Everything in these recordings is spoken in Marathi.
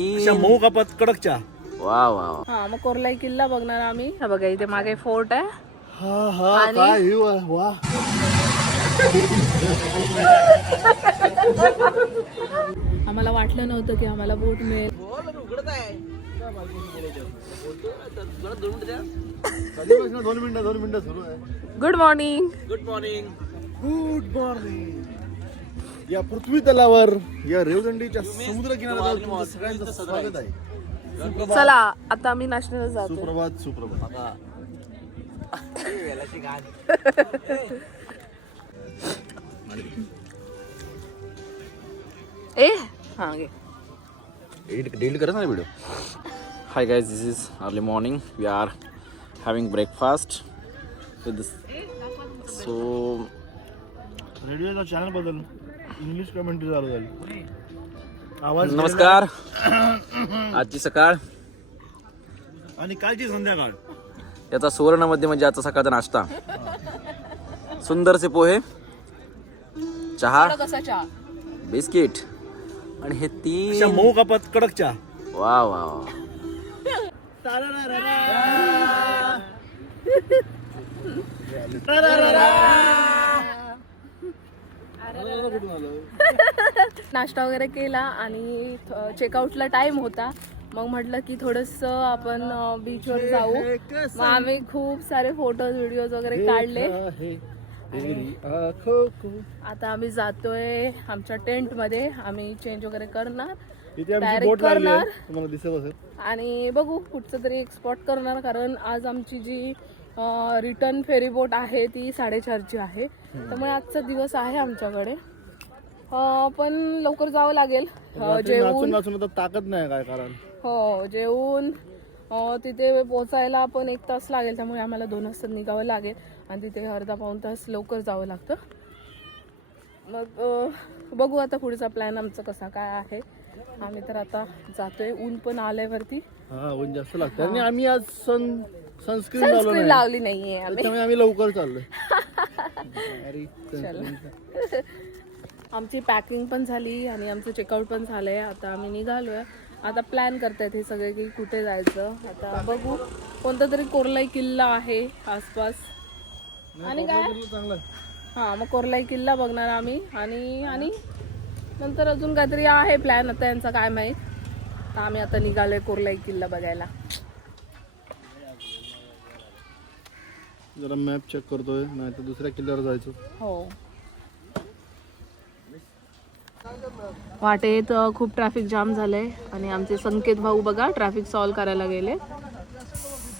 की मऊ कापात कडक चहा. वा वा. हा मग कोरलाई किल्ला बघणार आम्ही. हा बघा इथे मागे फोर्ट आहे. हा हा काय वा. आम्हाला वाटलं नव्हतं की आम्हाला बोट मिळेल. दोन मिनिटं सुरू आहे. Good morning. Good morning. या पृथ्वी तलावर या रेवदंडीच्या समुद्र किनाऱ्यावर तुमचं सगळ्यांचं स्वागत आहे. चला आता आम्ही नाश्त्याला जातो. सुप्रभात. ए हा घे. डिलीट करा ना video. Hi guys, this is early morning. We are having breakfast with this. So रेडिओचा चॅनल बदल इंग्लिश कमेंट्री चालू झाली. आवाज नमस्कार. आजची सकाळ आणि कालची संध्याकाळ. याचा सुवर्ण मध्ये म्हणजे आजचा सकाळचा नाश्ता. सुंदरसे पोहे, चहा, कसा चहा, बिस्किट आणि हे तीन मऊ कापात कडक चहा. वा वा वा. नाश्ता वगैरे केला आणि चेकआउटला टाइम होता. मग म्हटलं की थोडंसं आपण बीचवर जाऊ. मग आम्ही खूप सारे फोटोज व्हिडिओज वगैरे काढले. आता आम्ही जातोय आमच्या टेंट मध्ये. आम्ही चेंज वगैरे करणार, डायरेक्ट करणार तुम्हाला दिसत असेल. आणि बघू कुठचं तरी एक स्पॉट करणार. कारण आज आमची जी रिटर्न फेरी बोट आहे ती 4:30ची आहे. त्यामुळे आजचा दिवस आहे आमच्याकडे. पण लवकर जावं लागेल. जेवून नाचून ताकद नाही काय कारण. हो जेवून तिथे पोचायला पण 1 तास लागेल. त्यामुळे आम्हाला 2 वाजता निघावं लागेल आणि तिथे अर्धा-पाऊण तास लवकर जावं लागतं. मग बघू आता पुढचा प्लॅन आमचा कसा काय आहे. आम्ही तर आता जातोय. ऊन पण आलंय वरती. हा ऊन जास्त लागतं आणि आम्ही आज सनस्क्रीन लावली नाहीये आम्ही लवकर चाललोय. आमची पॅकिंग पण झाली आणि आमचं चेकआउट पण झालंय. आता आम्ही निघालोय. आता प्लॅन करतायत हे सगळे की कुठे जायचं. आता बघू. कोणता तरी कोरलाई किल्ला आहे आसपास. आणि काय हा मग कोरलाई किल्ला बघणार आम्ही. आणि नंतर अजून काहीतरी आहे प्लॅन. आता यांचा काय माहित. तर आम्ही आता निघालोय कोरलाई किल्ला बघायला. जरा मॅप चेक करतोय, नाही तर दुसऱ्या किल्ल्यावर जायचं. हो वाटेत खूप ट्रॅफिक जाम झालंय आणि आमचे संकेत भाऊ बघा ट्रॅफिक सॉल्व करायला गेले.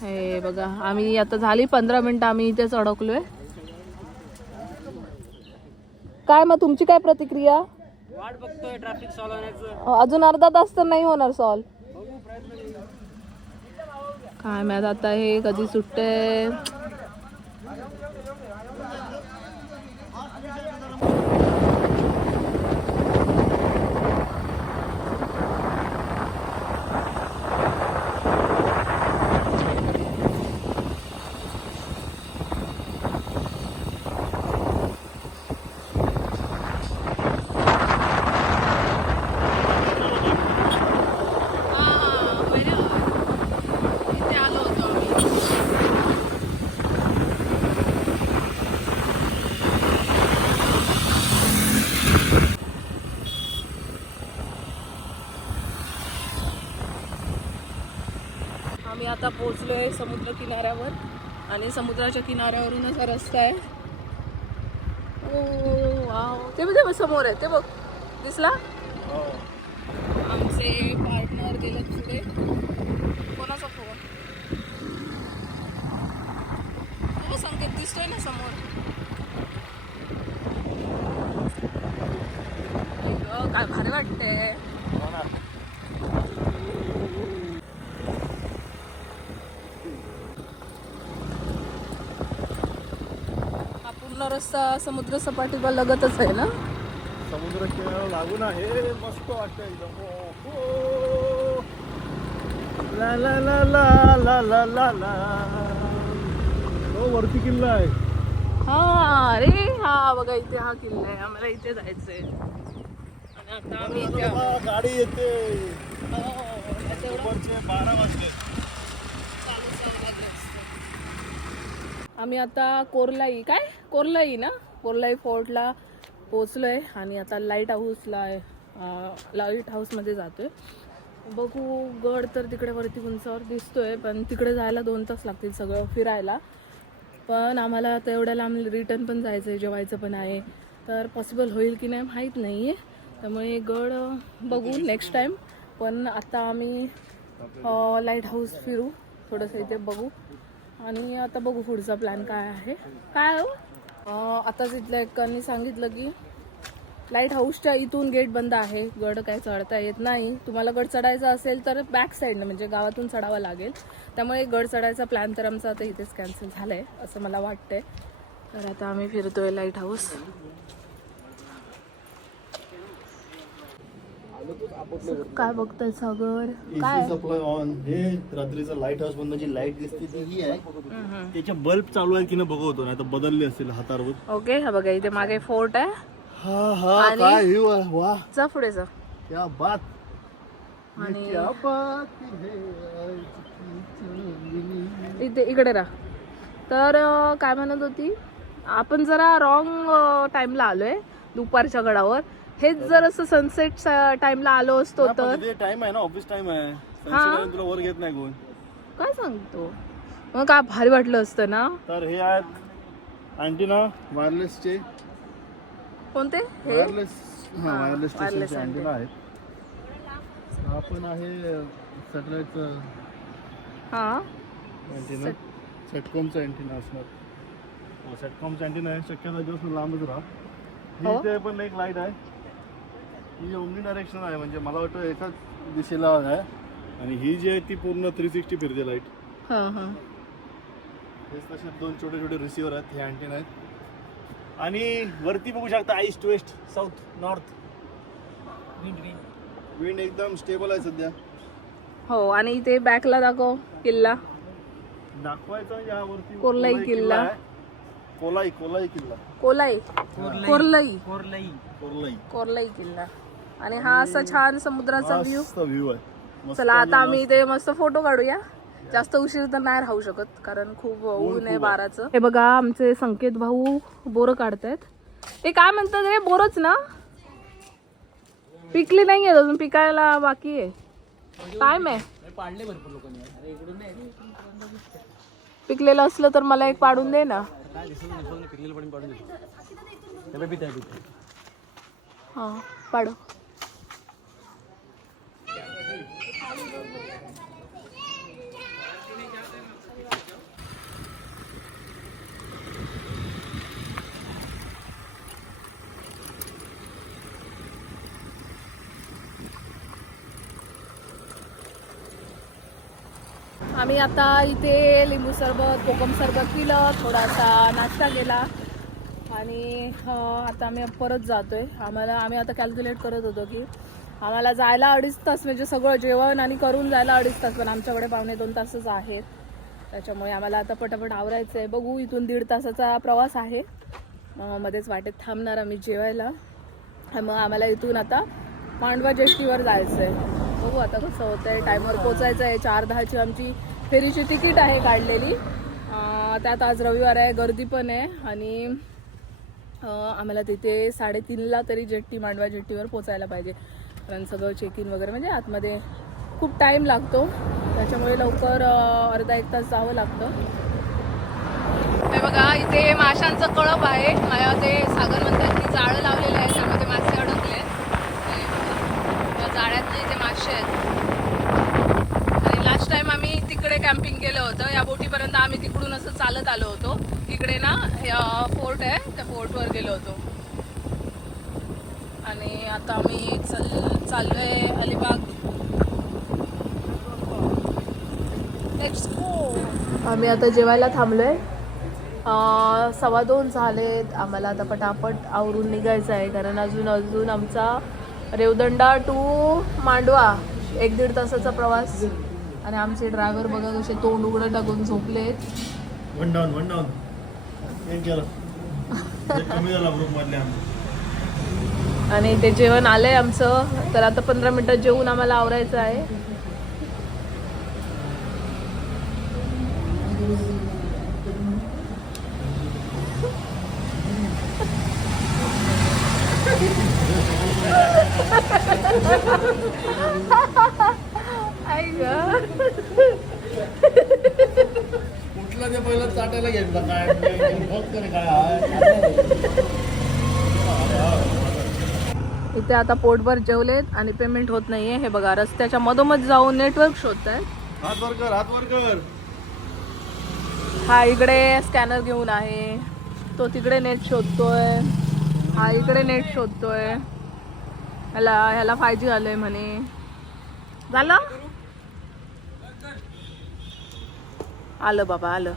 हे बघा आम्ही आता झाली 15 मिनिटं आम्ही इथेच अडकलोय. काय मग तुमची काय प्रतिक्रिया. वाट बघतोय ट्रॅफिक सॉल्व होण्याचं. अजून अर्धा तास तर नाही होणार सॉल्व. काय माहित आता हे कधी सुटते. आम्ही आता पोहोचलोय समुद्र किनाऱ्यावर आणि समुद्राच्या किनाऱ्यावरूनच हा रस्ता आहे. ओ वाव. ते बघ समोर आहे ते बघ दिसला. आमचे पार्टनर गेले पुढे. कोणाचा फोन. हो संकेत दिसतोय ना समोर. काय भारी वाटते. रस्ता समुद्र सपाटीला लगतच आहे ना. समुद्र किनारा लागून आहे. मस्त वाटतं एकदम. ला ला ला ला ला ला ला ला. वरती किल्ला आहे. हा अरे हा बघा इथे हा किल्ला आहे. आम्हाला इथे जायचंय. आणि आता आम्ही गाडी येते. आम्ही आता कोरलाई फोर्टला पोचलोय आणि आता लाईट हाऊसमध्ये जातोय. बघू, गड तर तिकडे वरती उंचावर दिसतोय, पण तिकडे जायला 2 तास लागतील सगळं फिरायला. पण आम्हाला आता एवढ्या लांब रिटर्न पण जायचं आहे, जेवायचं पण आहे, तर पॉसिबल होईल की नाही माहीत नाही आहे. त्यामुळे गड बघू नेक्स्ट टाईम. पण आता आम्ही लाईट हाऊस फिरू, थोडंसं इथे बघू आणि आता बघू पुढचा प्लॅन काय आहे. आताच इथल्या एकांनी सांगितलं की लाईट हाऊसच्या इथून गेट बंद आहे, गड काय चढता येत नाही. तुम्हाला गड चढायचा असेल तर बॅक साईडनं म्हणजे गावातून चढावं लागेल. त्यामुळे गड चढायचा प्लॅन तर आमचा आता इथेच कॅन्सल झाला आहे असं मला वाटतंय. तर आता आम्ही फिरतोय लाईट हाऊस. काय बघताय सागर? काय सप्लाय ऑन. हे रात्रीचा लाईट हाऊस बंदची लाईट दिसते ती ही आहे. त्याच्या बल्ब चालू आहे की नाही बघवतो, नाही तर बदलले असतील हातावर. ओके, हा बघा इथे मागे फोर्ट आहे. हा काय व्ह्यू आहे. वाह, जा पुढे जा. क्या बात. आणि क्या बात है. इकडे राहा. तर काय म्हणत होती, आपण जरा रॉंग टाइमला आलोय दुपारच्या गडावर. हेच जर असं सनसेट टाइमला आलो असतो तर. टाइम आहे ना, ऑफिस टाइम आहे. तुला वर घेत नाही कोण. काय सांगतो, मग काय भारी वाटलं असतं ना. तर हे आहेत अँटिना वायरलेसचे. कोणते? वायरलेस स्टेशनचे अँटिना आहेत. हा पण आहे सॅटेलाइटचा अँटिना, सेटकॉमचा अँटिना असणार. सेटकॉमचा अँटिना आहे, शक्यता जास्त लांबच राहा. ही इथे पण एक लाईट आहे, ही ओमनी डायरेक्शन आहे, म्हणजे मला वाटतं एकाच दिशेला आहे. आणि ही जी आहे ती पूर्ण 360 फिरते लाईट. हेच तसे 2 छोटे छोटे रिसिव्हर आहेत. हे अँटिना आहेत. आणि वरती बघू शकता east west south north. Wind एकदम स्टेबल आहे सध्या. हो. आणि इथे बॅकला दाखव किल्ला दाखवायचा. यावरती कोर्लाई किल्ला. कोलाई किल्ला. कोर्लाई किल्ला. आणि हा असा छान समुद्राचा व्ह्यू आहे. चला आता आम्ही इथे मस्त फोटो काढूया. जास्त उशीर तर नाही राहू शकत कारण खूप ऊन आहे बाराचं. हे बघा आमचे संकेत भाऊ बोरं काढतायत. ते काय म्हणतात रे, बोरच ना, पिकली नाही आहे अजून, पिकायला बाकी आहे. टाइम आहे. पिकलेलं असलं तर मला एक पाडून दे ना. हा पाडू. आम्ही आता इथे लिंबू सरबत, कोकम सरबत पिलं, थोडासा नाश्ता केला आणि आता आम्ही परत जातोय. आम्ही आता कॅल्क्युलेट करत होतो की आम्हाला जायला 2.5 तास, म्हणजे सगळं जेवण आणि करून जायला 2.5 तास, पण आमच्याकडे 1.5-2 तासच आहेत. त्याच्यामुळे आम्हाला आता पटापट आवरायचं आहे. बघू, इथून 1.5 तासाचा प्रवास आहे. मध्येच वाटेत थांबणार आम्ही जेवायला. मग आम्हाला इथून आता मांडवा जेष्टीवर जायचं आहे. बघू आता कसं होतं आहे. टाईमवर पोचायचं आहे. 4:10ची आमची फेरीची तिकीट आहे काढलेली. त्यात आज रविवार आहे, गर्दी पण आहे आणि आम्हाला तिथे 3:30ला तरी मांडवा जेट्टीवर पोचायला पाहिजे. कारण सगळं चेक इन वगैरे म्हणजे आतमध्ये खूप टाईम लागतो. त्याच्यामुळे लवकर अर्धा-1 तास जावं लागतं. हे बघा इथे माशांचं कळप आहे. मला ते सागर म्हणतात की जाळं लावलेलं आहे, त्यामध्ये मासे अडकले. जाळ्यात इथे मासे आहेत. आणि लास्ट टाइम आम्ही तिकडे कॅम्पिंग केलं होतं. या बोटीपर्यंत आम्ही तिकडून असं चालत आलो होतो. इकडे ना फोर्ट आहे, त्या फोर्टवर गेलो होतो. आणि आता आम्ही चाललोय अलिबाग. आम्ही आता जेवायला थांबलोय. 2:15 झालेत. आम्हाला आता पटापट आवरून निघायचं आहे कारण अजून आमचा रेवदंडा टू मांडवा 1-1.5 तासाचा प्रवास. आणि आमचे ड्रायव्हर बघा कसे तोंड उघडं टाकून झोपलेत. वन डाऊन आणि ते जेवण आलंय आमचं. तर आता 15 मिनिटात जेवून आम्हाला आवरायचं आहे. आई गं. कुठलं ते पहिलं चाटायला घेतलं काय बघतो ना काय आहे. इथे आता पोटभर जेवलेत आणि पेमेंट होत नाहीये. हे बघा रस्त्याच्या मधोमध जाऊन नेटवर्क शोधतायत. हात वर कर, हात वर कर. हा इकडे स्कॅनर घेऊन आहे, तो तिकडे नेट शोधतोय, हा इकडे नेट शोधतोय. ह्याला 5G आलंय म्हणे. झालं आलं बाबा आलं.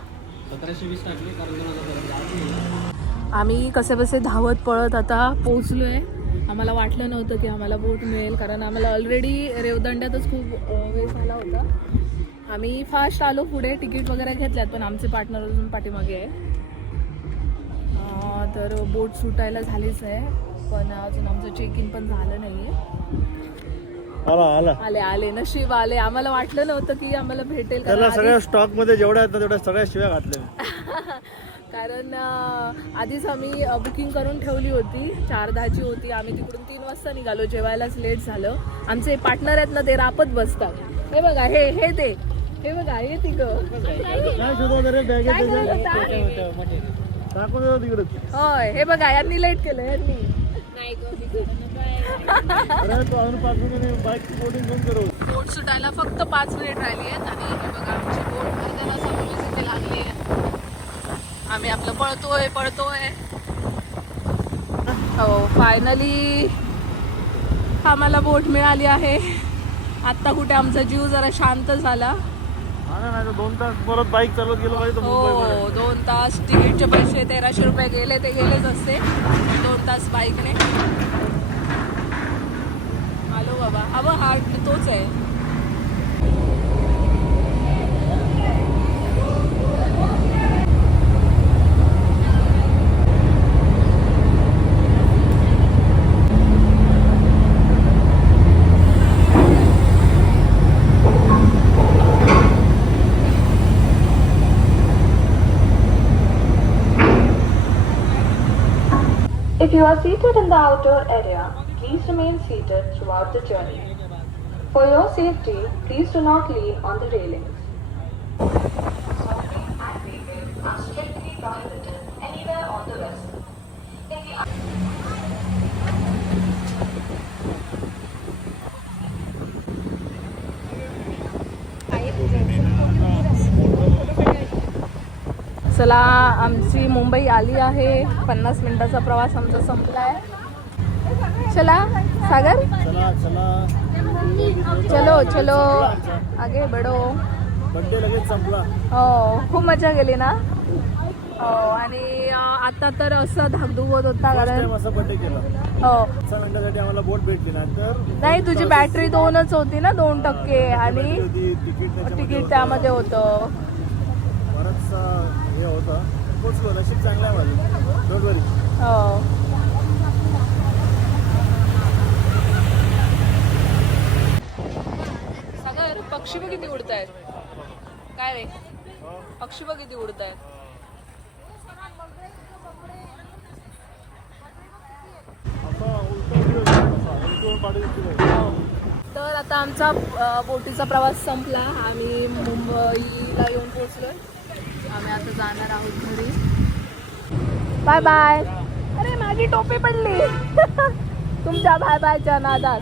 1720 टाकली कारण 2000 आम्ही कसे बसे धावत पळत आता पोहोचलोय. आम्हाला वाटलं नव्हतं की आम्हाला बोट मिळेल, कारण आम्हाला ऑलरेडी रेवदंड्यातच खूप वेळ झाला होता. आम्ही फास्ट आलो पुढे, तिकीट वगैरे घेतल्यात, पण आमचे पार्टनर अजून पाठीमागे आहे. तर बोट सुटायला झालीच आहे, पण अजून आमचं चेक इन पण झालं नाहीये. आले आले नशीब आले. आम्हाला वाटलं नव्हतं की आम्हाला भेटेल, त्याला सगळ्या स्टॉक मध्ये जेवढ्या आहेत ना तेवढ्या सगळ्या शिव्या घातल्या. कारण आधीच आम्ही बुकिंग करून ठेवली होती. 4:10ची होती. आम्ही तिकडून 3 वाजता निघालो. जेवायलाच लेट झालं. आमचे पार्टनर आहेत ना ते रापत बसतात. हे बघा हे ते हे बघा हे काय शोधत रे बॅगेत टाकून देतो तिकडे. होय हे बघा यांनी लेट केलं यांनी. अरे तू अजून पाठवून बाईक बोटिंग घेऊन करू. बोट सुटायला फक्त 5 मिनिट राहिली आहेत आणि हे बघा आमची बोट अर्ध्या तासापूर्वीच इथे लागली आहे. आम्ही आपलं पळतोय. हो फायनली आम्हाला बोट मिळाली आहे. आत्ता कुठे आमचा जीव जरा शांत झाला. नाही तर 2 तास परत बाईक चालवत गेलो पाहिजे. हो 2 तास तिकीटचे पैसे 1300 रुपये गेले ते गेलेच असते. 2 तास बाईकने आलो बाबा. हा तोच आहे. If you are seated in the outdoor area, please remain seated throughout the journey. For your safety, please do not lean on the railings. Smoking and vaping are strictly prohibited anywhere on the vessel. In the चला आमची मुंबई आली आहे. 50 मिनिटाचा प्रवास आमचा संपला आहे. चला सागर चलो आगे बढो. बड्डे लगेच संपला. हो खूप मजा गेली ना. हो आणि आता तर असं धाकधूक होत होता कारण असं बड्डे केला. हो 5 मिनिटासाठी आम्हाला बोट भेटली नाही तुझी बॅटरी 2च होती ना 2% आणि तिकीट त्यामध्ये होतं. बरंच हे होतं. पोचलो. नशीब चांगलं आहे माझं. डोंट वरी. हो सागर पक्षी बघ किती उडतायत. काय रे पक्षी बघ किती उडतायत. तर आता आमचा बोटीचा प्रवास संपला. आम्ही मुंबईला येऊन पोहोचलोय. आम्ही आता जाणार आहोत घरी. Bye bye. अरे माझी टोपी पडली तुमच्या बाय बायच्या नादात.